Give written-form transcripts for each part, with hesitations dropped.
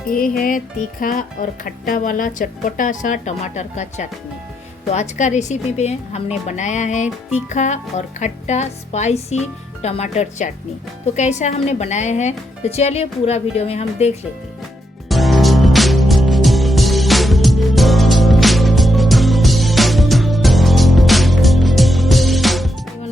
ये है तीखा और खट्टा वाला चटपटा सा टमाटर का चटनी। तो आज का रेसिपी में हमने बनाया है तीखा और खट्टा स्पाइसी टमाटर चटनी। तो कैसा हमने बनाया है तो चलिए पूरा वीडियो में हम देख लेते हैं।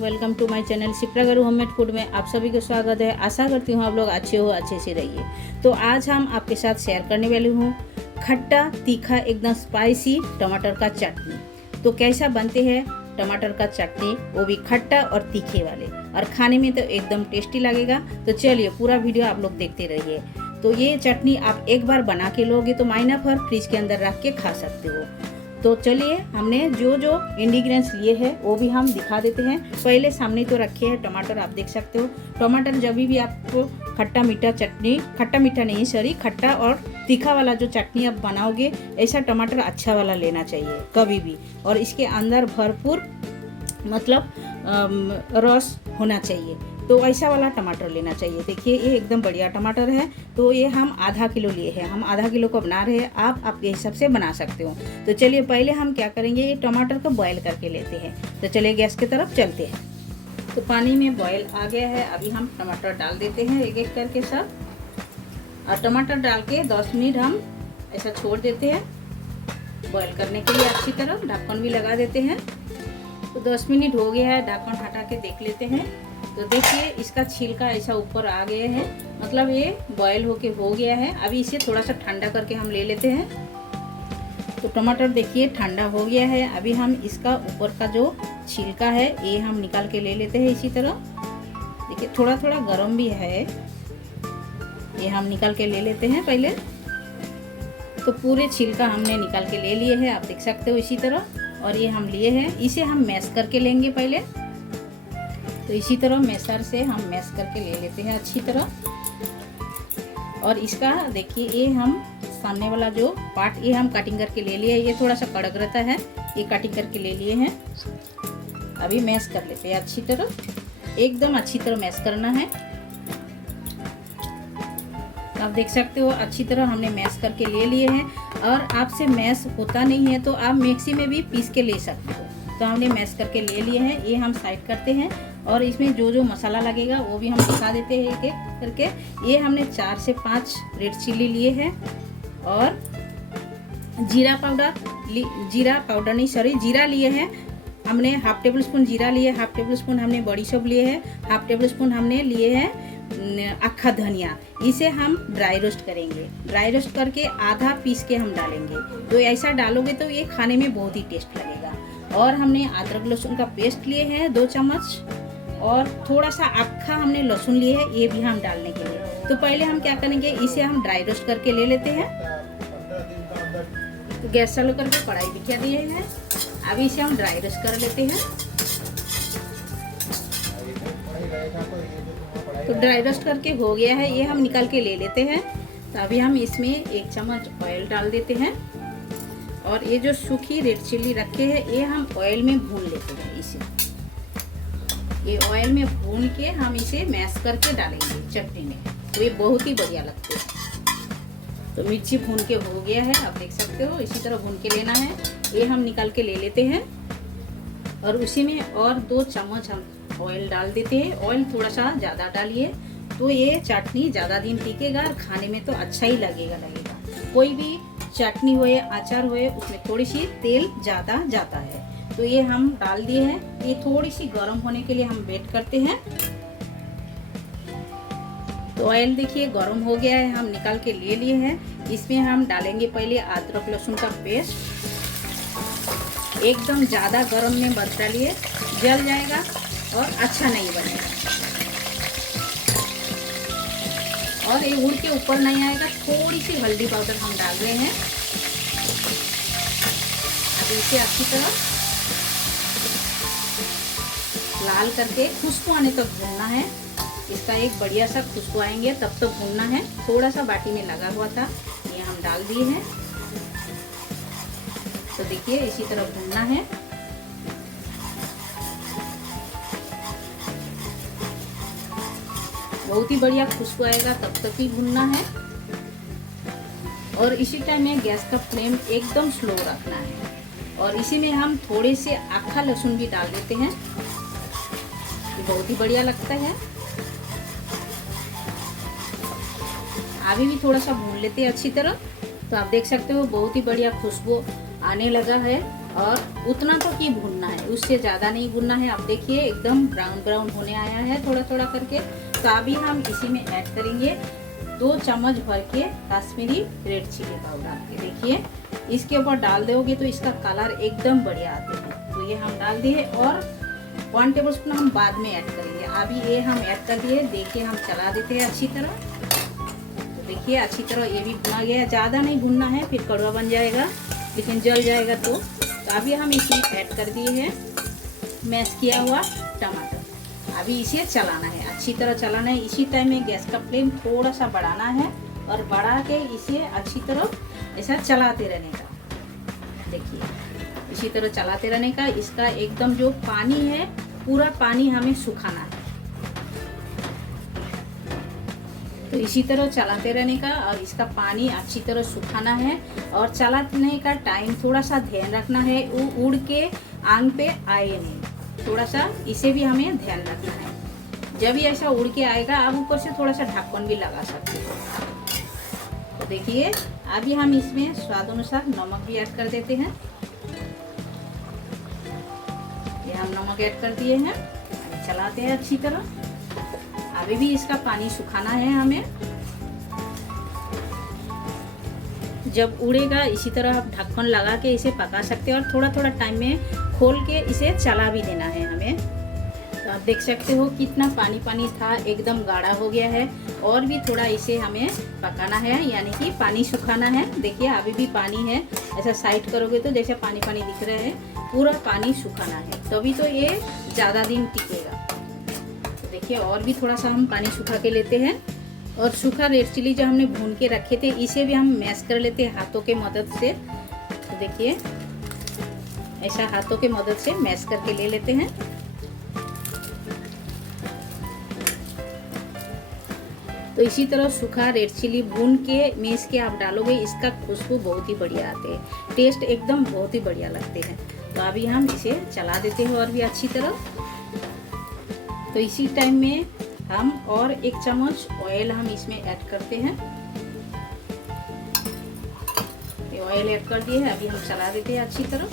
Welcome to my channel Shipra garu homemade food में आप सभी को स्वागत है। आशा करती हूँ आप लोग अच्छे हो, अच्छे से रहिए। तो आज हम आपके साथ शेयर करने वाली हूँ खट्टा तीखा एकदम स्पाइसी टमाटर का चटनी। तो कैसा बनते हैं टमाटर का चटनी, वो भी खट्टा और तीखे वाले, और खाने में तो एकदम टेस्टी लगेगा। तो चलिए पूरा वीडियो आप लोग देखते रहिए। तो ये चटनी आप एक बार बना के लोगे तो महीना भर फ्रिज के अंदर रख के खा सकते हो। तो चलिए हमने जो जो इंग्रेडिएंट्स लिए हैं वो भी हम दिखा देते हैं। पहले सामने तो रखे हैं टमाटर, आप देख सकते हो। टमाटर जब भी आपको खट्टा मीठा चटनी, खट्टा मीठा नहीं सॉरी, खट्टा और तीखा वाला जो चटनी आप बनाओगे, ऐसा टमाटर अच्छा वाला लेना चाहिए कभी भी। और इसके अंदर भरपूर मतलब रस होना चाहिए, तो ऐसा वाला टमाटर लेना चाहिए। देखिए ये एकदम बढ़िया टमाटर है। तो ये हम आधा किलो लिए हैं, हम आधा किलो को बना रहे हैं। आप आपके हिसाब से बना सकते हो। तो चलिए पहले हम क्या करेंगे, ये टमाटर को बॉयल करके लेते हैं। तो चलिए गैस की तरफ चलते हैं। तो पानी में बॉयल आ गया है, अभी हम टमाटर डाल देते हैं एक एक करके सब। और टमाटर डाल के 10 मिनट हम ऐसा छोड़ देते हैं बॉयल करने के लिए। अच्छी तरह ढक्कन भी लगा देते हैं। तो 10 मिनट हो गया है, ढक्कन हटा के देख लेते हैं। तो देखिए इसका छिलका ऐसा ऊपर आ गया है, मतलब ये बॉयल होके हो गया है। अभी इसे थोड़ा सा ठंडा करके हम ले लेते हैं। तो टमाटर देखिए ठंडा हो गया है। अभी हम इसका ऊपर का जो छिलका है ये हम निकाल के ले लेते हैं। इसी तरह देखिए थोड़ा थोड़ा गर्म भी है, ये हम निकाल के ले लेते हैं पहले। तो पूरे छिलका हमने निकाल के ले लिए हैं, आप देख सकते हो इसी तरह। और ये हम लिए हैं, इसे हम मैश करके लेंगे पहले। तो इसी तरह मैशर से हम मैश करके ले लेते हैं अच्छी तरह। और इसका देखिए ये हम सामने वाला जो पार्ट ये हम कटिंग करके ले लिए। ये थोड़ा सा कड़क रहता है, ये कटिंग करके ले लिए हैं। अभी मैश कर लेते हैं अच्छी तरह, एकदम अच्छी तरह मैश करना है। आप देख सकते हो अच्छी तरह हमने मैश करके ले लिए हैं। और आपसे मैश होता नहीं है तो आप मिक्सी में भी पीस के ले सकते हो। तो हमने मैश करके ले लिए हैं, ये हम साइड करते हैं। और इसमें जो जो मसाला लगेगा वो भी हम दिखा देते हैं एक एक करके। ये हमने 4 से 5 रेड चिल्ली लिए हैं। और जीरा पाउडर नहीं सॉरी जीरा लिए हैं हमने। हाफ टेबल स्पून जीरा लिए, हाफ टेबल स्पून हमने बड़ी सब लिए हैं, हाफ टेबल स्पून हमने लिए हैं अक्खा धनिया। इसे हम ड्राई रोस्ट करेंगे। ड्राई रोस्ट करके आधा पीस के हम डालेंगे। तो ऐसा डालोगे तो ये खाने में बहुत ही टेस्ट लगेगा। और हमने अदरक लहसुन का पेस्ट लिए हैं 2 चम्मच। और थोड़ा सा अक्खा हमने लहसुन लिए है, ये भी हम डालने के लिए। तो पहले हम क्या करेंगे, इसे हम ड्राई रोस्ट करके ले लेते हैं। तो गैस चालू करके कढ़ाई बिठा दिए हैं। अभी इसे हम ड्राई रोस्ट कर लेते हैं। तो ड्राई रोस्ट करके हो गया है, ये हम निकाल के ले लेते हैं। तो अभी हम इसमें 1 चम्मच ऑयल डाल देते हैं। और ये जो सूखी रेड चिल्ली रखे हैं ये हम ऑयल में भून लेते हैं। इसे ये ऑयल में भून के हम इसे मैश करके डालेंगे चटनी में, तो ये बहुत ही बढ़िया लगते हैं। तो मिर्ची भून के हो गया है, आप देख सकते हो इसी तरह भून के लेना है। ये हम निकाल के ले लेते हैं। और उसी में और 2 चम्मच हम ऑयल डाल देते हैं। ऑयल थोड़ा सा ज़्यादा डालिए, तो ये चटनी ज़्यादा दिन टिकेगा और खाने में तो अच्छा ही लगेगा। कोई भी चटनी हो या अचार हो, उसमें थोड़ी सी तेल ज़्यादा जाता है। तो ये हम डाल दिए हैं। ये थोड़ी सी गर्म होने के लिए हम वेट करते हैं। तो ऑयल देखिए गर्म हो गया है, हम निकाल के ले लिए हैं। इसमें हम डालेंगे पहले अदरक लहसुन का पेस्ट। एकदम ज़्यादा गर्म में मत डालिए, जल जाएगा और अच्छा नहीं बनेगा। और ये उड़ के ऊपर नहीं आएगा। थोड़ी सी हल्दी पाउडर हम डाल रहे हैं। अब इसे अच्छी तरह लाल करके खुशबू आने तक भूनना है। इसका एक बढ़िया सा खुशबू आएंगे तब तक भूनना है। थोड़ा सा बाटी में लगा हुआ था, ये हम डाल दिए हैं। तो देखिए इसी तरह भूनना है। बहुत ही बढ़िया खुशबू आएगा तब तक ही भूनना है। और इसी टाइम में गैस का फ्लेम एकदम स्लो रखना है। और इसी में हम थोड़े से अक्खा लहसुन भी डाल देते हैं, ये बहुत ही बढ़िया लगता है। अभी भी थोड़ा सा भून लेते हैं अच्छी तरह। तो आप देख सकते हो बहुत ही बढ़िया खुशबू आने लगा है। और उतना तो की भूनना है, उससे ज़्यादा नहीं भूनना है। आप देखिए एकदम ब्राउन ब्राउन होने आया है थोड़ा थोड़ा करके। तो अभी हम इसी में ऐड करेंगे 2 चम्मच भर के कश्मीरी रेड चिली पाउडर। ये देखिए इसके ऊपर डाल दोगे तो इसका कलर एकदम बढ़िया आते हैं। तो ये हम डाल दिए और 1 टेबलस्पून हम बाद में ऐड करेंगे। अभी ये हम ऐड कर दिए, देखिए हम चला देते हैं अच्छी तरह। तो देखिए अच्छी तरह ये भी भुना गया है, ज़्यादा नहीं भुनना है फिर कड़वा बन जाएगा, लेकिन जल जाएगा। तो अभी हम इसमें ऐड कर दिए हैं मैश किया हुआ टमाटर। अभी इसे चलाना है, अच्छी तरह चलाना है। इसी टाइम में गैस का फ्लेम थोड़ा सा बढ़ाना है और बढ़ा के इसे अच्छी तरह ऐसा चलाते रहने का। देखिए इसी तरह चलाते रहने का। इसका एकदम जो पानी है पूरा पानी हमें सुखाना है। तो इसी तरह चलाते रहने का और इसका पानी अच्छी तरह सुखाना है। और चलाने का टाइम थोड़ा सा ध्यान रखना है, वो उड़ के आग पे आए नहीं, थोड़ा सा इसे भी हमें ध्यान रखना है। जब ये ऐसा उड़ के आएगा आप ऊपर से थोड़ा सा ढक्कन भी लगा सकते हो। तो देखिए अभी हम इसमें स्वाद अनुसार नमक भी ऐड कर देते हैं। ये हम नमक ऐड कर दिए हैं, चलाते हैं अच्छी तरह। अभी भी इसका पानी सुखाना है हमें। जब उड़ेगा इसी तरह आप ढक्कन लगा के इसे पका सकते हैं और थोड़ा थोड़ा टाइम में खोल के इसे चला भी देना है हमें। तो आप देख सकते हो कितना पानी पानी था, एकदम गाढ़ा हो गया है। और भी थोड़ा इसे हमें पकाना है, यानी कि पानी सुखाना है। देखिए अभी भी पानी है, ऐसा साइड करोगे तो जैसे पानी पानी दिख रहा है, पूरा पानी सुखाना है, तभी तो ये ज़्यादा दिन टिकेगा। तो देखिए और भी थोड़ा सा हम पानी सुखा के लेते हैं। और सूखा रेड चिली जो हमने भून के रखे थे इसे भी हम मैश कर लेते हैं हाथों के मदद से। तो देखिए ऐसा हाथों के मदद से मैश करके ले लेते हैं। तो इसी तरह सूखा रेड चिली भून के मैश के आप डालोगे, इसका खुशबू बहुत ही बढ़िया आते हैं, टेस्ट एकदम बहुत ही बढ़िया लगते हैं। तो अभी हम इसे चला देते हैं और भी अच्छी तरह। तो इसी टाइम में हम और 1 चम्मच ऑयल हम इसमें ऐड करते हैं। ये ऑयल ऐड कर दिए है, अभी हम चला देते हैं अच्छी तरह।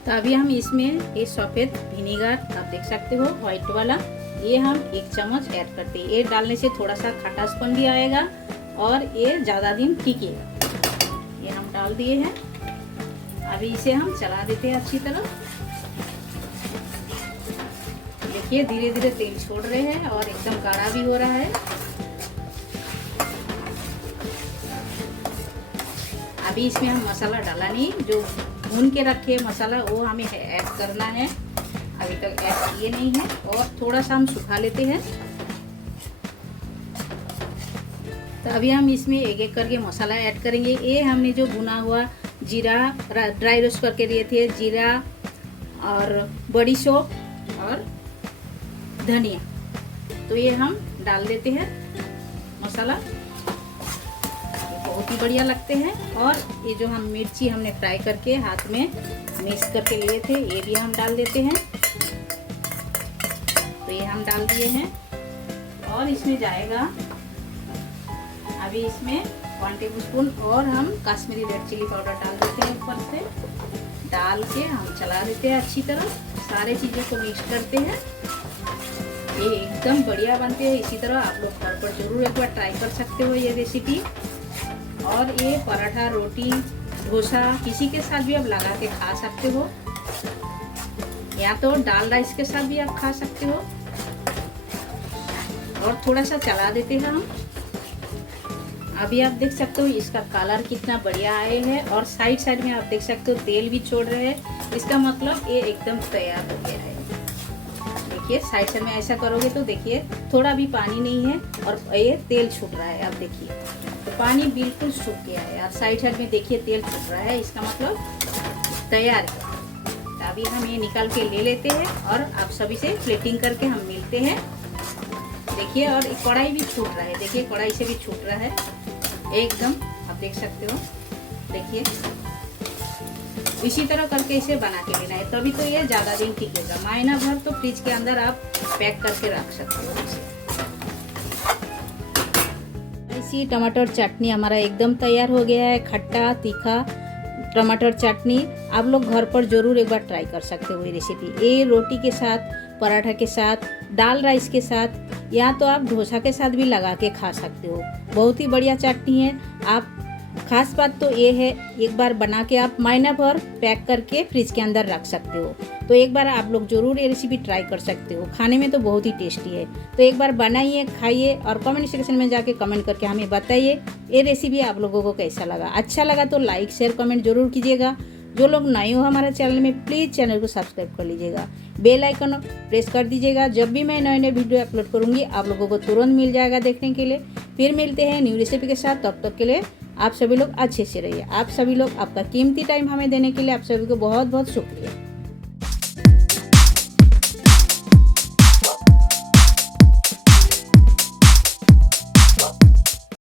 तो अभी हम इसमें ये सफ़ेद विनेगर आप देख सकते हो व्हाइट वाला, ये हम 1 चम्मच ऐड करते हैं। ये डालने से थोड़ा सा खटासपन भी आएगा और ये ज़्यादा दिन टिकेगा। ये हम डाल दिए हैं। अभी इसे हम चला देते हैं अच्छी तरह। देखिए धीरे धीरे तेल छोड़ रहे हैं और एकदम गाढ़ा भी हो रहा है। अभी इसमें हम मसाला डाला नहीं, जो भून के रखे मसाला वो हमें ऐड करना है, अभी तक ऐड किए नहीं है। और थोड़ा सा हम सुखा लेते हैं। तो अभी हम इसमें एक एक करके मसाला ऐड करेंगे। ये हमने जो भुना हुआ जीरा ड्राई रोस्ट करके दिए थे, जीरा और बड़ी सौंफ और धनिया, तो ये हम डाल देते हैं मसाला। ये बहुत ही बढ़िया लगते हैं। और ये जो हम मिर्ची हमने फ्राई करके हाथ में मिक्स करके लिए थे, ये भी हम डाल देते हैं। तो ये हम डाल दिए हैं। और इसमें जाएगा अभी इसमें 1 टेबलस्पून और हम कश्मीरी रेड चिली पाउडर डाल देते हैं ऊपर से। डाल के हम चला देते हैं अच्छी तरह, सारे चीज़ों को मिक्स करते हैं। ये एकदम बढ़िया बनते हैं। इसी तरह आप लोग घर पर जरूर एक बार ट्राई कर सकते हो ये रेसिपी। और ये पराठा, रोटी, डोसा किसी के साथ भी आप लगा के खा सकते हो, या तो दाल राइस के साथ भी आप खा सकते हो। और थोड़ा सा चला देते हैं हम। अभी आप देख सकते हो इसका कलर कितना बढ़िया आए हैं और साइड साइड में आप देख सकते हो तेल भी छोड़ रहे हैं। इसका मतलब ये एकदम तैयार हो गया है। देखिए साइड साइड में ऐसा करोगे तो देखिए थोड़ा भी पानी नहीं है और ये तेल छूट रहा है। आप देखिए तो पानी बिल्कुल सूख गया है और साइड साइड में देखिए तेल छूट रहा है, इसका मतलब तैयार है। अभी हम ये निकाल के ले लेते हैं और आप सभी से प्लेटिंग करके हम मिलते हैं। देखिए, और कढ़ाई भी छूट रहा है, देखिए कढ़ाई से भी छूट रहा है एकदम, आप देख सकते हो। देखिए इसी तरह करके इसे बना के लेना है, तभी तो ये ज़्यादा दिन टिकेगा। महीना भर तो फ्रिज के अंदर आप पैक करके रख सकते हो इसे। ऐसी टमाटर चटनी हमारा एकदम तैयार हो गया है। खट्टा तीखा टमाटर चटनी आप लोग घर पर ज़रूर एक बार ट्राई कर सकते हो ये रेसिपी। ये रोटी के साथ, पराठा के साथ, दाल राइस के साथ, या तो आप डोसा के साथ भी लगा के खा सकते हो। बहुत ही बढ़िया चटनी है। आप खास बात तो ये है, एक बार बना के आप महीना भर पैक करके फ्रिज के अंदर रख सकते हो। तो एक बार आप लोग ज़रूर ये रेसिपी ट्राई कर सकते हो, खाने में तो बहुत ही टेस्टी है। तो एक बार बनाइए, खाइए और कमेंट सेक्शन में जाके कमेंट करके हमें बताइए ये रेसिपी आप लोगों को कैसा लगा। अच्छा लगा तो लाइक शेयर कमेंट जरूर कीजिएगा। जो लोग नए हो हमारे चैनल में, प्लीज़ चैनल को सब्सक्राइब कर लीजिएगा, बेल आइकन प्रेस कर दीजिएगा। जब भी मैं नए नए वीडियो अपलोड करूँगी आप लोगों को तुरंत मिल जाएगा देखने के लिए। फिर मिलते हैं न्यू रेसिपी के साथ, तब तक के लिए आप सभी लोग अच्छे से रहिए। आप सभी लोग आपका कीमती टाइम हमें देने के लिए आप सभी को बहुत बहुत शुक्रिया।